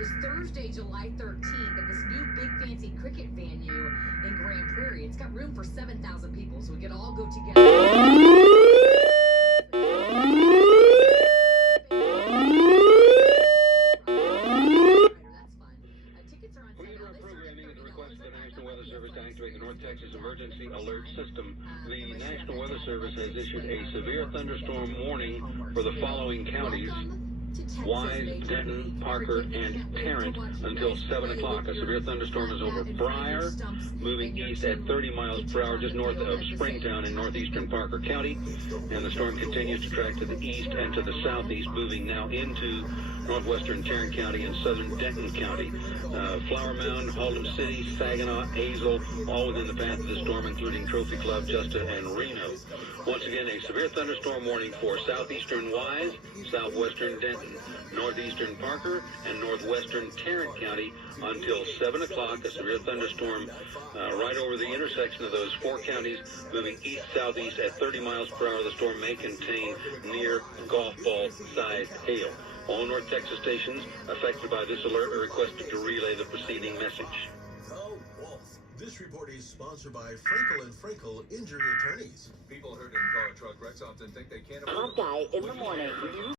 is Thursday, July 13th at this new big fancy cricket venue in Grand Prairie. It's got room for 7,000 people, so we could all go together. The North Texas Emergency Alert System. The National Weather Service has issued a severe thunderstorm warning for the following counties: Wise, Denton, Parker, and Tarrant until 7 o'clock. A severe thunderstorm is over Briar, moving east at 30 miles per hour just north of Springtown in northeastern Parker County. And the storm continues to track to the east and to the southeast, moving now into northwestern Tarrant County and southern Denton County. Flower Mound, Haltom City, Saginaw, Azle, all within the path of the storm, including Trophy Club, Justa, and Reno. Once again, a severe thunderstorm warning for southeastern Wise, southwestern Denton, northeastern Parker, and northwestern Tarrant County until 7 o'clock. A severe thunderstorm right over the intersection of those four counties, moving east-southeast at 30 miles per hour. The storm may contain near golf ball-sized hail. All North Texas stations affected by this alert are requested to relay the preceding message. The Wolf. This report is sponsored by Frankel & Frankel Injury Attorneys. People hurt in car or truck wrecks often think they can't afford Hot guy in the morning.